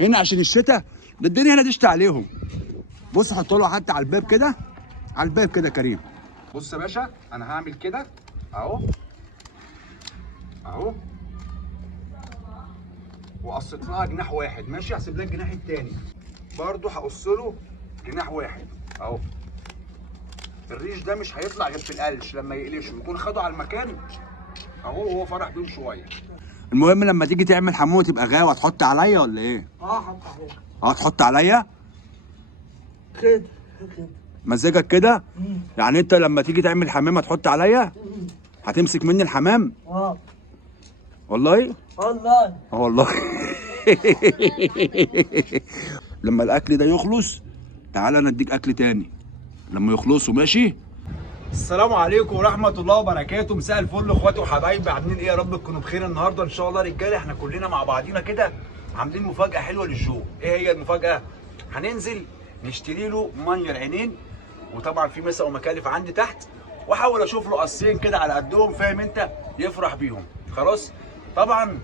هنا عشان الشتاء ده الدنيا هنا تشتي عليهم. بص حط له حتى على الباب كده، على الباب كده كريم. بص يا باشا انا هعمل كده اهو اهو، وقصيت لها جناح واحد ماشي، هسيب لك الجناح التاني برضه هقص له جناح واحد اهو. الريش ده مش هيطلع غير في القلش لما يقلشه يكون خده على المكان اهو وهو فرح بيهم شويه. المهم لما تيجي تعمل حمومه تبقى غاوي، هتحط عليا ولا ايه؟ حط عليك. هتحط عليا كده كده مزاجك كده؟ يعني انت لما تيجي تعمل حمام هتحط عليا؟ هتمسك مني الحمام؟ والله؟ والله والله. لما الاكل ده يخلص تعالى نديك اكل تاني لما يخلصوا ماشي؟ السلام عليكم ورحمه الله وبركاته. مساء الفل اخواتي وحبايبي، عاملين ايه؟ يا رب تكونوا بخير. النهارده ان شاء الله رجاله احنا كلنا مع بعضينا كده عاملين مفاجاه حلوه للجو. ايه هي المفاجاه؟ هننزل نشتري له مانير عينين، وطبعا في مسا ومكالف عندي تحت، واحاول اشوف له قصين كده على قدهم، فاهم انت؟ يفرح بيهم. خلاص طبعا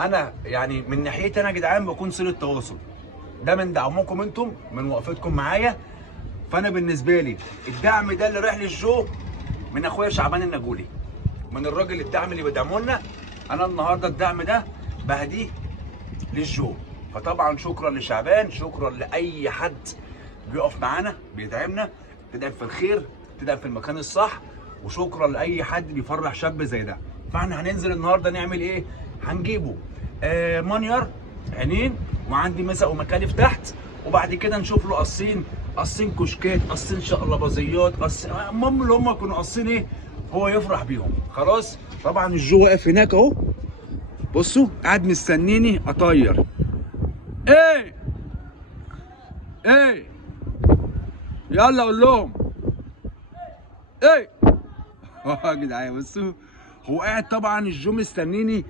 انا يعني من ناحيتي انا يا جدعان بكون صله تواصل، ده من دعمكم انتم، من وقفتكم معايا. فانا بالنسبه لي الدعم ده اللي رايح للجو من اخويا شعبان النجولي، من الراجل الدعم اللي بيدعموا لنا. انا النهارده الدعم ده بهديه للجو، فطبعا شكرا لشعبان، شكرا لاي حد بيقف معانا بيدعمنا، تدعم في الخير، تدعم في المكان الصح، وشكرا لاي حد بيفرح شاب زي ده. فاحنا هننزل النهارده نعمل ايه؟ هنجيبه مانير عينين، وعندي مسا ومكالف تحت، وبعد كده نشوف له قصين كشكات، قصين شقلباظيات، قصين المهم اللي هم يكونوا قصين ايه هو يفرح بيهم. خلاص طبعا الجو واقف هناك اهو، بصوا قاعد مستنيني اطير. ايه ايه يلا قول لهم ايه. يا جدعان بصوا هو قاعد طبعا الجو مستنيني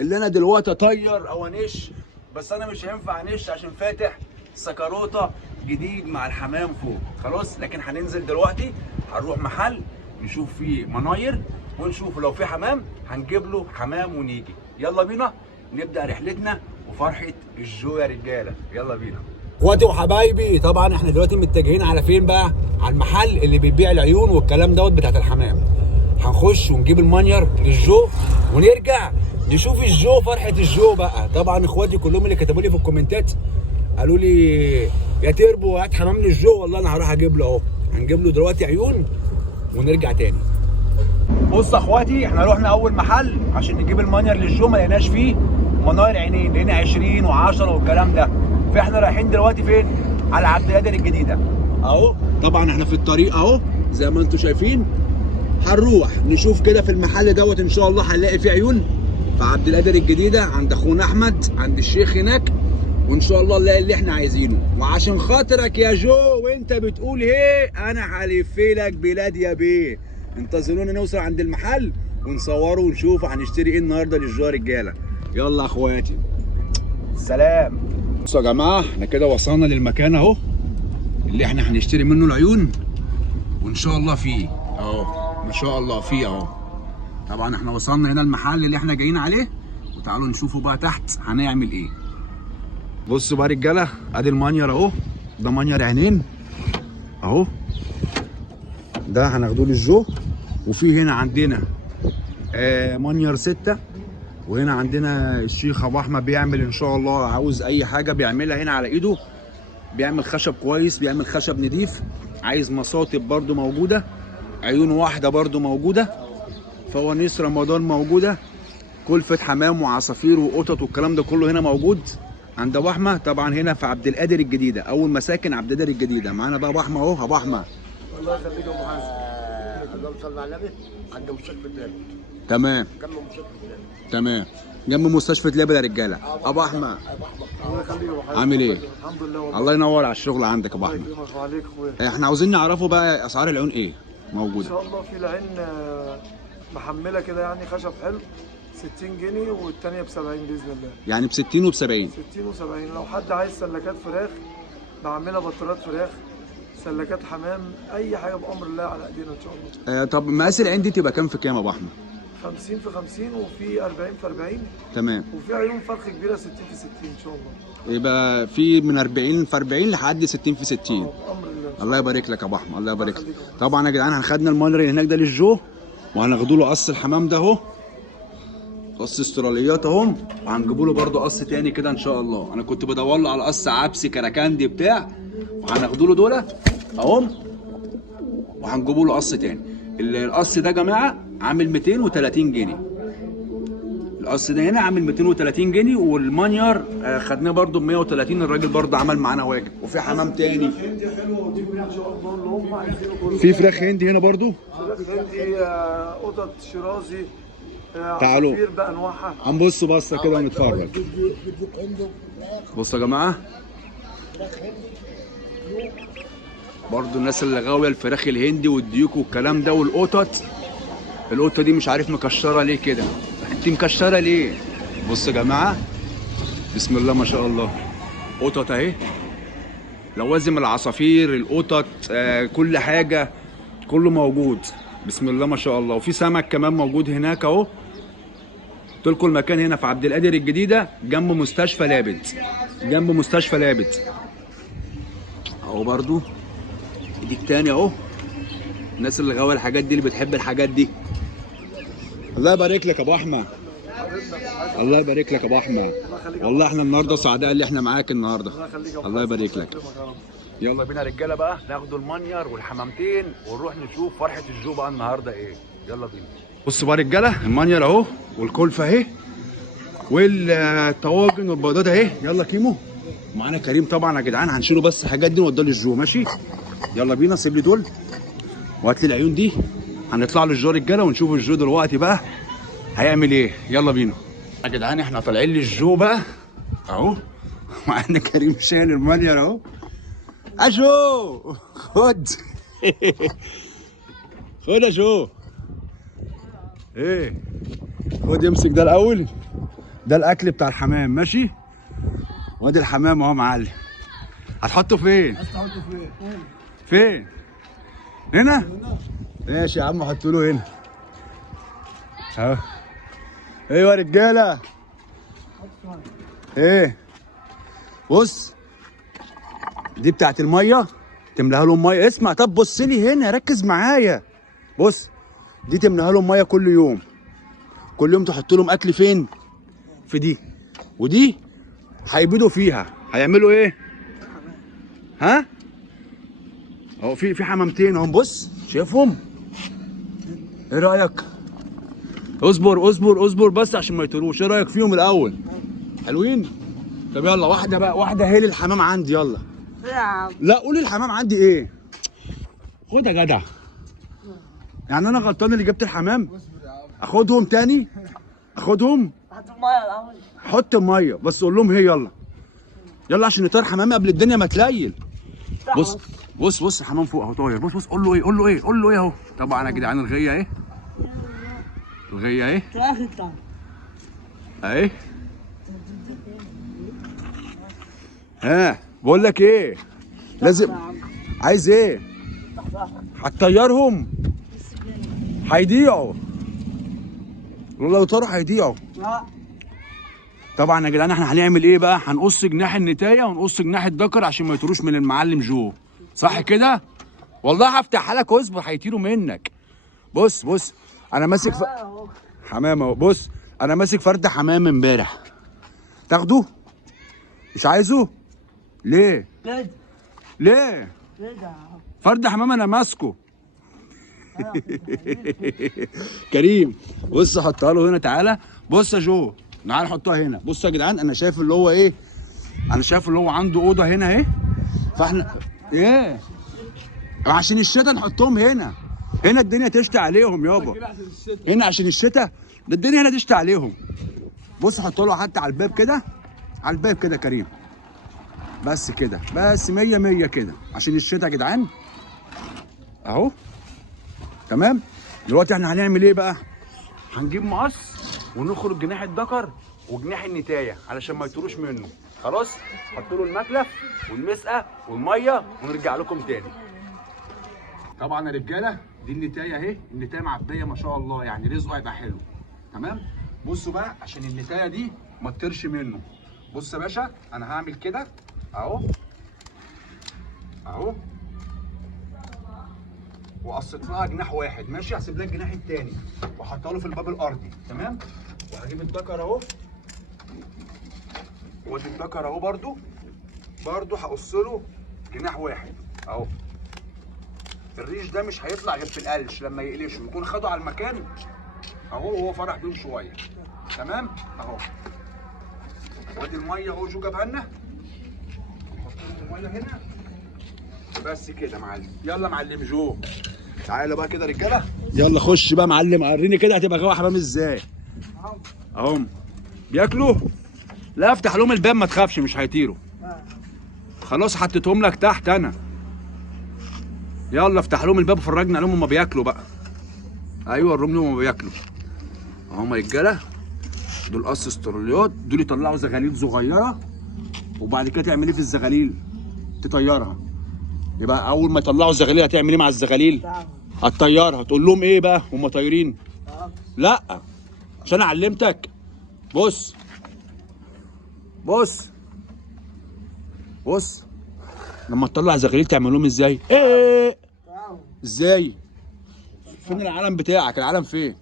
اللي انا دلوقتي اطير او انش، بس انا مش هينفع انش عشان فاتح سكروطه جديد مع الحمام فوق. خلاص لكن هننزل دلوقتي هنروح محل نشوف فيه مناير، ونشوف لو في حمام هنجيب له حمام ونيجي. يلا بينا نبدا رحلتنا وفرحه الجو يا رجاله، يلا بينا. اخواتي وحبايبي طبعا احنا دلوقتي متجهين على فين بقى؟ على المحل اللي بيبيع العيون والكلام دوت بتاعت الحمام. هنخش ونجيب المانير للجو ونرجع نشوف الجو، فرحه الجو بقى. طبعا اخواتي كلهم اللي كتبوا لي في الكومنتات قالوا لي يا تربو هات حمام للجو، والله انا هروح اجيب له اهو. هنجيب له دلوقتي عيون ونرجع تاني. بص يا اخواتي احنا رحنا اول محل عشان نجيب المانير للجو، ما لقيناش فيه مناير عينين، لقينا 20 و10 والكلام ده. فاحنا رايحين دلوقتي فين؟ على عبد القادر الجديده اهو. طبعا احنا في الطريق اهو زي ما انتم شايفين، هنروح نشوف كده في المحل دوت ان شاء الله هنلاقي فيه عيون في عبد القادر الجديده عند اخونا احمد عند الشيخ هناك، وان شاء الله نلاقي اللي احنا عايزينه. وعشان خاطرك يا جو وانت بتقول ايه انا هلف لك بلاد يا بيه. انتظرونا نوصل عند المحل ونصوره ونشوف هنشتري ايه النهارده للجو يا رجاله. يلا يا اخواتي سلام. بصوا يا جماعه احنا كده وصلنا للمكان اهو اللي احنا هنشتري منه العيون، وان شاء الله فيه اهو، ما شاء الله فيه اهو. طبعا احنا وصلنا هنا المحل اللي احنا جايين عليه، وتعالوا نشوفوا بقى تحت هنعمل ايه. بصوا بقى رجاله ادي المانير اهو، ده مانير عينين اهو، ده هناخدوه للجو. وفي هنا عندنا مانير 6، وهنا عندنا الشيخ ابو احمد بيعمل ان شاء الله عاوز اي حاجه بيعملها هنا على ايده، بيعمل خشب كويس، بيعمل خشب نضيف. عايز مصاطب برده موجوده، عيون واحده برده موجوده، فوانيس رمضان موجوده، كلفه حمام وعصافير وقطط والكلام ده كله هنا موجود عند ابو احمد. طبعا هنا في عبد القادر الجديده، اول مساكن عبد القادر الجديده. معانا بقى ابو احمد اهو. ابو احمد الله يخليك يا ابو حسن. اللهم صل على النبي. عند مستشفى لابد. تمام جنب مستشفى لابد. تمام جنب مستشفى لابد يا رجاله. ابو احمد الله يخليك يا ابو حسن. عامل ايه؟ الحمد لله والله. الله ينور على الشغل عندك يا ابو احمد. الله يكرمك وعليك اخويا. احنا عاوزين نعرفوا بقى اسعار العيون ايه موجوده. ان شاء الله في العين محمله كده يعني خشب حلو 60 جنيه، والثانيه ب 70 باذن الله. يعني ب 60 وب 70. 60 و70. لو حد عايز سلكات فراخ بعملها، بطاريات فراخ، سلكات حمام، اي حاجه بامر الله على ايدينا ان شاء الله. طب مقاس العين دي تبقى كام في كام يا ابو احمد؟ 50 في 50 وفي 40 في 40 تمام. وفي عيون فرخ كبيره 60 في 60 ان شاء الله. يبقى في من 40 في 40 لحد 60 في 60. بامر الله. الله يبارك لك يا ابو احمد، الله يبارك لك. طبعا يا جدعان هنخدنا المانير اللي هناك ده للجو، وهناخدوا له قص الحمام ده اهو، قص استراليات اهو، وهنجيبوا له برده قص تاني كده ان شاء الله. انا كنت بدور له على قص عبسي كراكندي بتاع، وهناخدوا له دول اهو، وهنجيبوا له قص تاني. القص ده يا جماعه عامل 230 جنيه. القص ده هنا عامل 230 جنيه، والمانير خدناه برده ب 130. الراجل برده عمل معانا واجب. وفي حمام تاني، هندي حلوه ودي ان شاء الله اللي هم عايزينه كله. في فراخ هندي هنا برده. فراخ هندي، قطط شيرازي، تعالوا عصافير بانواعها. هنبص بصه كده ونتفرج. بصوا يا جماعه، برضو الناس اللي غاويه الفراخ الهندي والديوك والكلام ده والقطط. القطه دي مش عارف مكشره ليه كده، انت مكشره ليه؟ بصوا يا جماعه، بسم الله ما شاء الله، قطط اهي، لوازم العصافير القطط كل حاجه كله موجود، بسم الله ما شاء الله. وفي سمك كمان موجود هناك اهو. قلت لكم المكان هنا في عبد القادر الجديده، جنب مستشفى لابد، جنب مستشفى لابد اهو. برضو ايديك تاني اهو، الناس اللي غاويه الحاجات دي اللي بتحب الحاجات دي. الله يبارك لك يا ابو احمد، الله يبارك لك يا ابو احمد، والله احنا النهارده سعداء اللي احنا معاك النهارده. الله يبارك لك. يلا بينا يا رجاله بقى، ناخدوا المانير والحمامتين ونروح نشوف فرحه الجو بقى النهارده ايه. يلا بينا. بصوا بقى يا رجاله، المانير اهو، والكلفه اهي، والطواجن والبيضات اهي. يلا كيمو معانا كريم طبعا يا جدعان، هنشيله بس الحاجات دي نوديها للجو. ماشي يلا بينا، سيب لي دول وهات لي العيون دي. هنطلع للجو رجاله ونشوف الجو دلوقتي بقى هيعمل ايه. يلا بينا يا جدعان، احنا طالعين للجو بقى اهو. معانا كريم شايل المانير اهو. اجو خد خد يا جو، ايه خد امسك ده الاول، ده الاكل بتاع الحمام. ماشي، وادي الحمام اهو معلم. هتحطه فين؟ هتحطه فين؟ فين؟ هنا؟ ماشي يا عم، حطوا له هنا اهو. ايوه يا رجاله، ايه بص، دي بتاعت الميه، تملاها لهم ميه. اسمع، طب بص لي هنا، ركز معايا. بص، دي تملاها لهم ميه كل يوم، كل يوم تحط لهم اكل فين؟ في دي. ودي هيبيضوا فيها. هيعملوا ايه؟ ها؟ اهو في حمامتين اهم، بص شايفهم؟ ايه رايك؟ اصبر اصبر اصبر بس عشان ما يطيروش. ايه رايك فيهم الاول؟ حلوين؟ طب يلا واحده بقى، واحده هي الحمام عندي. يلا لا قولي الحمام عندي ايه. خد يا جدع، يعني انا غلطان اللي جبت الحمام؟ اخدهم تاني؟ اخدهم؟ حط الميه الاول. حط الميه بس، قول لهم هي يلا يلا عشان يطير حمام قبل الدنيا ما تليل. بص بص بص، الحمام فوق اهو طاير. بص بص، قول له ايه، قول له ايه، قول له ايه اهو. طبعا يا جدعان الغيه اهي، الغيه اهي اهي. ها بقول لك ايه، لازم، عايز ايه؟ هتطيرهم؟ هيضيعوا لو طاروا، هيضيعوا. طبعا يا جدعان احنا هنعمل ايه بقى؟ هنقص جناح النتايه ونقص جناح الذكر عشان ما يطيروش من المعلم جو، صح كده؟ والله هفتحها لك، اصبر هيطيروا منك. بص بص، انا ماسك حمام اهو. بص انا ماسك فرد حمام امبارح، تاخده؟ مش عايزه؟ ليه؟ ليه؟ فرد حمام انا ماسكه. كريم بص، حطها له هنا. تعالى بص يا جو، تعالى نحطها هنا. بص يا جدعان، انا شايف اللي هو ايه، انا شايف اللي هو عنده اوضه هنا اهي، فاحنا ايه عشان الشتاء نحطهم هنا. هنا الدنيا تشتي عليهم يابا، هنا عشان الشتاء ده الدنيا هنا تشتي عليهم. بص حط له حتى على الباب كده، على الباب كده كريم، بس كده، بس 100 100 كده عشان الشتاء يا جدعان اهو. تمام. دلوقتي احنا هنعمل ايه بقى؟ هنجيب مقص ونخرج جناح الذكر وجناح النتايه علشان ما يطيروش منه. خلاص، حط له المكلف والمسقه والميه ونرجع لكم تاني. طبعا يا رجاله دي النتايه اهي، النتايه معبيه ما شاء الله، يعني رزقه هيبقى حلو. تمام. بصوا بقى عشان النتايه دي ما تطيرش منه. بص يا باشا انا هعمل كده اهو اهو، وقصيت لها جناح واحد ماشي، هسيب لها الجناح التاني واحطها له في الباب الارضي تمام. وهجيب الدكر اهو، وادي الدكر اهو برضو هقص له جناح واحد اهو. الريش ده مش هيطلع غير في القلش لما يقلشه يكون خده على المكان اهو وهو فرح بيهم شويه تمام اهو. وادي الميه اهو جو جابها لنا، نحط له الميه هنا بس كده يا معلم. يلا معلم جو تعالى بقى كده رجاله، يلا خش بقى معلم وريني كده هتبقى غوا حمام ازاي. اهم بياكلوا، لا افتح لهم الباب ما تخافش مش هيطيروا. خلاص حطيتهم لك تحت انا، يلا افتح لهم الباب وفرجنا عليهم هما بياكلوا بقى. ايوه وريهم لهم هما بياكلوا اهم رجاله. دول قص استروليات، دول يطلعوا زغاليل صغيره وبعد كده تعمل ايه في الزغاليل؟ تطيرها. يبقى اول ما يطلعوا الزغاليل هتعمل ايه مع الزغاليل؟ هتطيرها. تقول لهم ايه بقى هما طايرين؟ لا عشان انا علمتك. بص بص بص لما تطلع زغاليل تعمل لهم ازاي؟ ايه ازاي؟ فين العلم بتاعك؟ العلم فين؟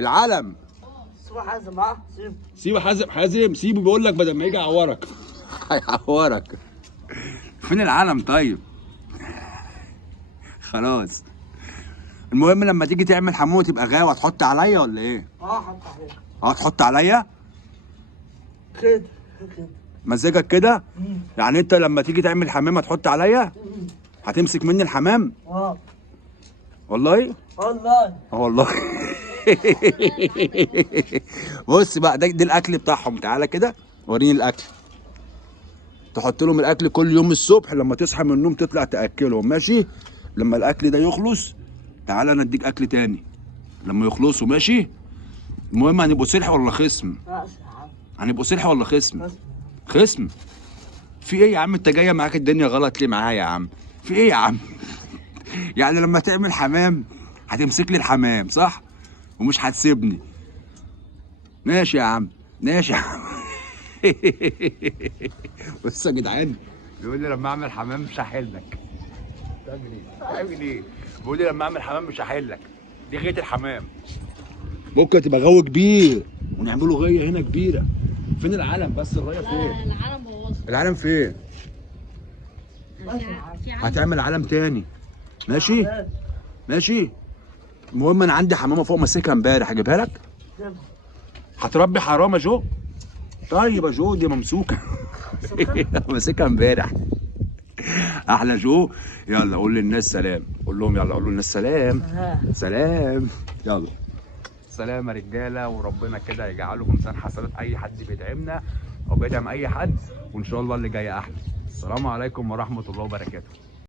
العلم سيبه حازم. ها سيبه حازم سيبه بيقول لك بدل ما يجي يعورك هيعورك. فين العلم طيب؟ خلاص. المهم لما تيجي تعمل حمومه تبقى غاوي هتحط عليا ولا ايه؟ حط عليك. هتحط عليا؟ كده كده مزاجك كده؟ يعني انت لما تيجي تعمل حمام هتحط عليا؟ هتمسك مني الحمام؟ والله؟ والله والله. بص بقى ده الاكل بتاعهم. تعالى كده وريني الاكل. تحط لهم الاكل كل يوم الصبح لما تصحى من النوم تطلع تاكلهم ماشي. لما الاكل ده يخلص تعالى انا اديك اكل تاني لما يخلصوا ماشي. المهم هنبقوا سلح ولا خصم؟ هنبقوا سلح ولا خصم؟ خصم. في ايه يا عم انت جايه معاك الدنيا غلط ليه معايا يا عم؟ في ايه يا عم؟ يعني لما تعمل حمام هتمسك لي الحمام صح؟ ومش هتسيبني. ماشي يا عم ماشي يا عم. بص يا جدعان بيقول لي لما اعمل حمام مش هحلك. تعمل ايه؟ تعمل ايه؟ بيقول لي لما اعمل حمام مش هحلك. دي غايه الحمام. بكره تبقى غو كبير ونعمله غايه هنا كبيره. فين العلم بس؟ الرايه فين؟ العلم بوظ. العلم فين؟ هتعمل علم تاني ماشي؟ ماشي. المهم انا عندي حمامه فوق ماسكها امبارح اجيبها لك؟ هتربي حرام يا جو؟ طيب يا جو دي ممسوكه. ماسكها امبارح. احلى جو. يلا قول للناس سلام. قول لهم يلا قول للناس سلام. سلام. يلا سلام يا رجاله، وربنا كده يجعله في ميزان حسنات اي حد بيدعمنا او بيدعم اي حد، وان شاء الله اللي جاي احلى. السلام عليكم ورحمه الله وبركاته.